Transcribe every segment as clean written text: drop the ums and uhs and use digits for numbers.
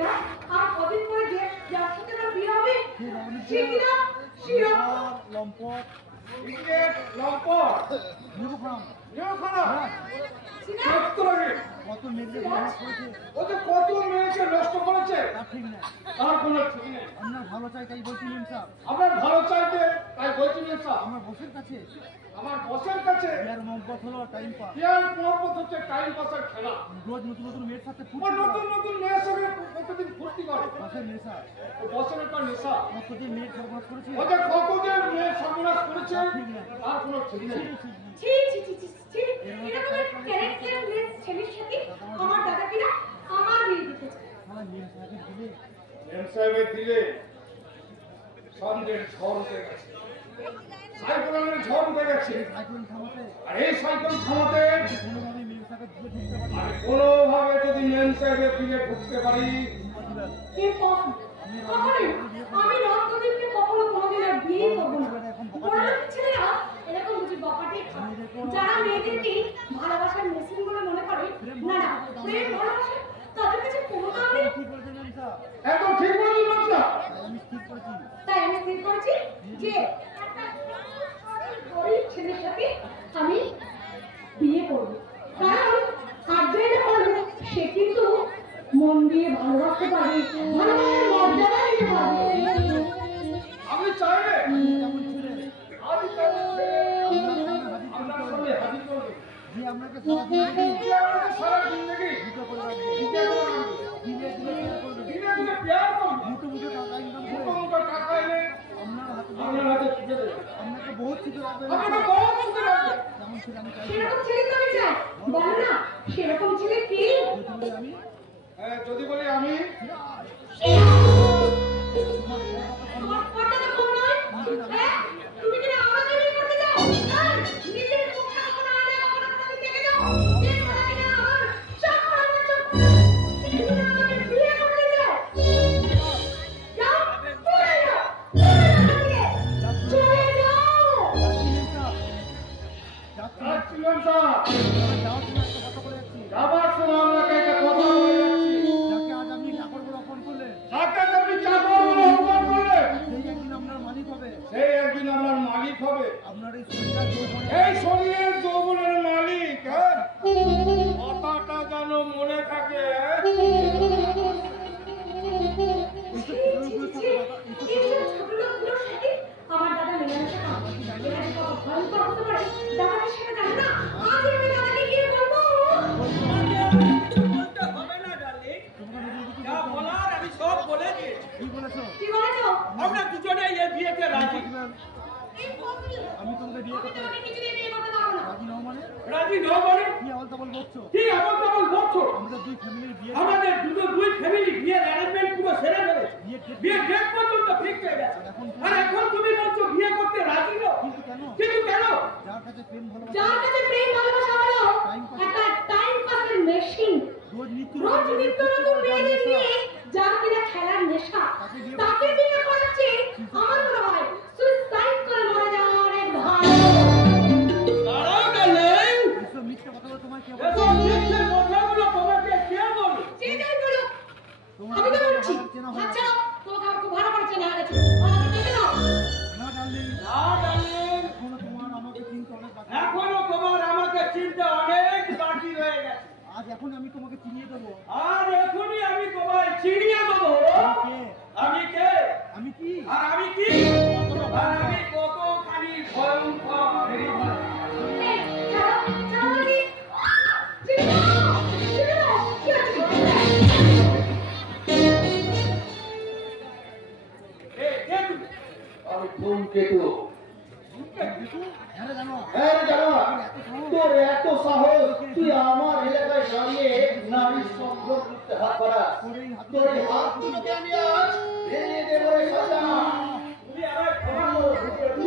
না আর কদিন পরে যে যার সাথে আমার বিয়ে হবে সে কিনা শিরা লম্পট ক্রিকেট লম্পট নিরুখাম নিরুখানা কত মেয়েদের নষ্ট করেছে ও যে কত মেয়েকে নষ্ট করেছে তা ঠিক না তার কোনো ঠিক নেই। আপনার ভালো চাই তাই বলছি মেম সাহেব আপনার ভালো চাইতে তাই বলছি না স্যার। আমার বসের কাছে আমার বসের কাছে বিয়ার মহব্বত হলো টাইম পাস বিয়ার মহব্বত হচ্ছে টাইম পাসের খেলা। রোজ নতুন নতুন মেয়ের সাথে ও নতুন নতুন মেয়ের সঙ্গে প্রতিদিন ফুর্তি করে। বসের নেশা ও বসের একটা নেশা। কতদিন মেয়ের সর্বনাশ করেছে ও যে কতদিন মেয়ে সর্বনাশ করেছে তার কোনো ঠিক নেই। ছি ছি ছি ছি ছি এরকম ক্যারেক্টারলেস ছেলের সাথে আমার দাদা কিনা আমার বিয়ে দিতে চায়। আমার মেয়ে সাহেবের দিলে এম সাহেবের দিলে সন্ধ্যের ঝড় উঠে গেছে, সাইক্লোনের ঝড় উঠে গেছে। সাইকেল থামাতে আর এই সাইকেল থামাতে কোনোভাবে মেয়ে সাহেবের দিলে ঢুকতে পারি আমি কোনোভাবে যদি এম সাহেবের দিকে ঢুকতে পারি আমি রক্তদীপকে কখনো কোনোদিন আর বিয়ে করবো না। বড় ছেলেরা এরকম বুঝি বকাটে খায়। যারা মেয়েদেরকে ভালোবাসার মেশিন বলে মনে করে না না প্রেম ভালোবাসা তাদের কাছে কোনো দাম নেই। কি বলছেন মেম সাহেব একদম ঠিক বলছেন না। আমি ঠিক করেছি তাই আমি স্থির করেছি যে একটা গরিব ছেলের সাথে আমি বিয়ে করবো, কারণ আগ্রহ করবে সে কিন্তু মন দিয়ে ভালোবাসতে পারবে, ভালোবাসার মর্যাদা দিতে পারবে। আমি চাইলে কেমন ছিলেন আমি চাইলে আপনার সামনে হাজির করবে। যে আপনাকে সারা যে আমাকে সারা জিন্দগি দুটো করে রাখবে দিতে করবে, দিনে দিনে প্রেম করবে দিনে দিনে প্যার করবে। মুঠো মুঠো টাকা ইনকাম করে মুখোমুখি টাকা এনে আপনার হাতে আপনার হাতে তুলে দেবে। আপনাকে বহুত কিছু রাখবে আপনাকে বহুত সুখে রাখবে। কেমন ছিল আমি চাই সেরকম ছেলে তো আমি চাই, বলো না সেরকম ছেলে কি? আমি হ্যাঁ, যদি বলি আমি তোমার কথাটা কম নয়? হ্যাঁ? তুমি কি না আমাকে বিয়ে করতে চাও? হ্যাঁ? নিজের মুখটা কখনো আড়ে কখনো কোনোদিন দেখে যাও? যে কথা কিনা আমার চোখ আমার চোখ। তুমি কি না আমাকে বিয়ে করতে চাও? যাও, চলে যাও। চলে যাও। যাচ্ছিলাম স্যার। যাওয়ার সময় একটা কথা বলে যাচ্ছি যাবার সময় আপনাকে একটা কথা বলে যাচ্ছি। যাকে আজ আপনি চাকর বলে অপমান করলেন যাকে আপনি চাকর বলে অপমান করলেন, সেই একদিন আপনার মালিক হবে সেই একদিন আপনার মালিক হবে। আপনার এই শরীরটা যৌবনে এই শরীরের যৌবনের মালিক। হ্যাঁ? কথাটা যেন মনে থাকে। আমার দাদা মেলামেশা করে এরা যে কত ভয়ঙ্কর হতে পারে দাদাকে সেটা জানে না। আজ আমি দাদাকে গিয়ে বলবো। বলতে হবে না ডার্লিং, যা বলার আমি সব বলে দিয়েছি। কি বলেছো কি বলেছো? আমরা দুজনে এই বিয়েতে রাজি। এই বলবি আমি তোমাকে বিয়ে আমি করতে তোমাকে কিছুতেই বিয়ে করতে পারবো না। রাজি নও মানে রাজি নও মানে কি আবল তাবল বলছো কি আবার তখন বলছো? আমাদের দুই ফ্যামিলির বিয়ে আমাদের দুই ফ্যামিলি বিয়ের অ্যারেঞ্জমেন্ট পুরো সেরে ফেলেছে। বিয়ে বিয়ে ডেট পর্যন্ত ঠিক হয়ে গেছে। আর এখন তুমি বলছো বিয়ে করতে রাজি নও? কিন্তু কেন কিন্তু কেন? যার কাছে প্রেম ভালোবাসা যার কাছে প্রেম ভালোবাসা হলো একটা টাইম পাসের মেশিন, রোজ নিত্য রোজ নিত্য নতুন মেয়েদের নিয়ে যার কিনা খেলার নেশা, তাকে বিয়ে করাচ্ছে আমার মনে হয় সুইসাইড করে মরে যাওয়া অনেক ভালো। দাঁড়াও ডার্লিং, এসব মিথ্যে কথা বলে তোমার কি হবে এসব মিথ্যে কথাগুলো তোমাকে কে বলল? যে যাই বলুক তোমার আমি তো বলছি চেনা হয় আচ্ছা তোমাকে আমার খুব ভালো করে চেনা হয়েছে, আমাকে দেখে নাও। না ডার্লিং না ডার্লিং, এখনো তোমার আমাকে চিনতে অনেক বাকি এখনো তোমার আমাকে চিনতে অনেক বাকি রয়ে গেছে। আজ এখন আমি তোমাকে চিনিয়ে দেবো আর এখনই আমি তোমায় চিনিয়ে দেবো কে আমি কে আমি কি আর আমি কি আর আমি কতখানি ভয়ঙ্কর। এই, ছাড়ো, ছাড়ো বলছি। চিনি নাও, চিনি নাও, কি আছে? কে তুমি? আমি ধূমকেতু। হ্যাঁ জানো হ্যাঁ জানো, তোর এত সাহস তুই আমার এলাকায় দাঁড়িয়ে নারীর সঙ্গ করতে হাত করা। তোর এই হাত দুটোকে আমি আজ ভেঙে দেবো রে শয়তান। তুমি আমায় ক্ষমা করো ধূমকেতু,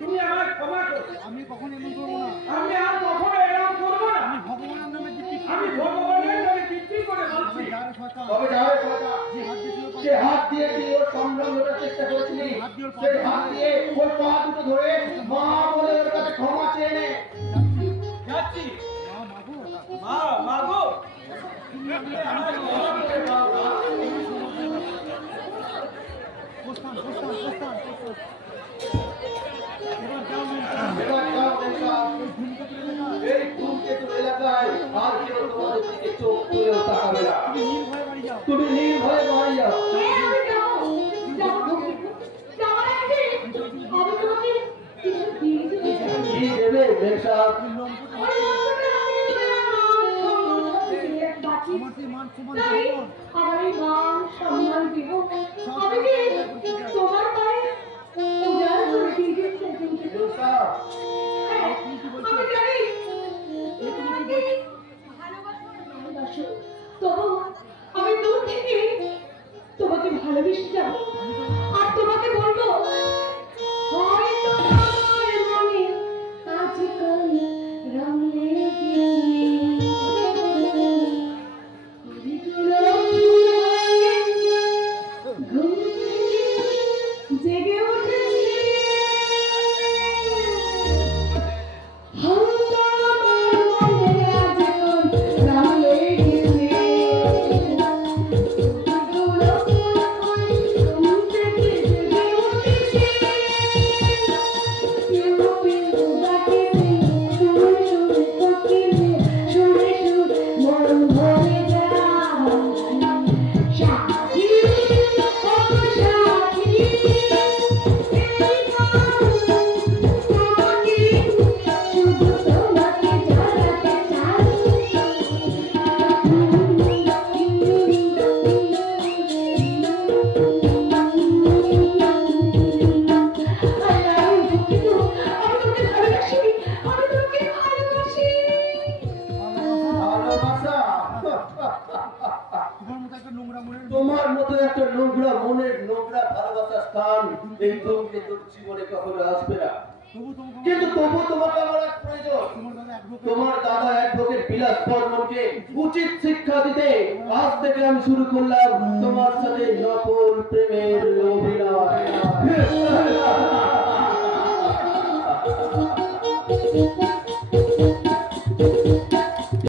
তুমি আমায় ক্ষমা করো। আমি কখন এমন করবো না আমি আর কখনো এরকম করবো না। আমি ভগবানের নামে দিচ্ছি আমি ভগবানের নামে কীর্তি করে বলছি। যার শয়তান তবে যাবে শয়তান, যে হাত দিয়ে যে হাত দিয়ে তুই ওর সংগ্রাম করার চেষ্টা করেছিলি, সেই হাত দিয়ে ওর পা দুটো ধরে মা বলে ওর কাছে ক্ষমা চেয়ে নে। যাচ্ছি। মা মাগো মা, মা গো, তুমি আমায় ক্ষমা করে দাও মা। তুমি নির্ভয়ে বাড়ি যাও। হ্যাঁ, আমি যাবো। যাবো তো। যাওয়ার আগে আমি তোমাকে কিছু দিয়ে যেতে চাই। কি দেবে বেশাক? ওই লম্পটটা আমি এক বাটি। আমার সেই মান সমান তাই জীবন। আমার এই মান সম্মান দিব। আমি কি তোমার পায়ে উজাড় করে দিয়ে যেতে চাই। বেশাক, হ্যাঁ, আমি জানি তুমি আমাকে ভালোবাসো। তবু আমি দূর থেকে তোমাকে ভালোবেসে যাবো আর তোমাকে বলবো হয়তো আমার মনে আজকাল রং লেগেছে। কবিগুলো ঘুম থেকে জেগে উঠেছে। হয়তো আমার মনে আজকাল রং লেগেছে। কবিগুলো ঘুম থেকে জেগে উঠেছে। পিউ পিউ ডাকেছে, সুরে সুরে কোকিলে, সুরে সুরে মন ভরে যায়। সাথী, ও সাথী, এই গান তোমাকে, শুধু তোমাকে জানাতে চাই। ভালোবাসা? তোমার মতো একটা নোংরা মনের তোমার মতো একটা নোংরা ভালোবাসার স্থান এই তোমাকে তোর জীবনে কখনো আসবে না। তবু তোমাকে কিন্তু তবু তোমাকে আমার এক প্রয়োজন। তোমার দাদা অ্যাডভোকেট বিলাস বর্মনকে উচিত শিক্ষা দিতে আজ থেকে আমি শুরু করলাম তোমার সাথে নকল প্রেমের অভিনয়।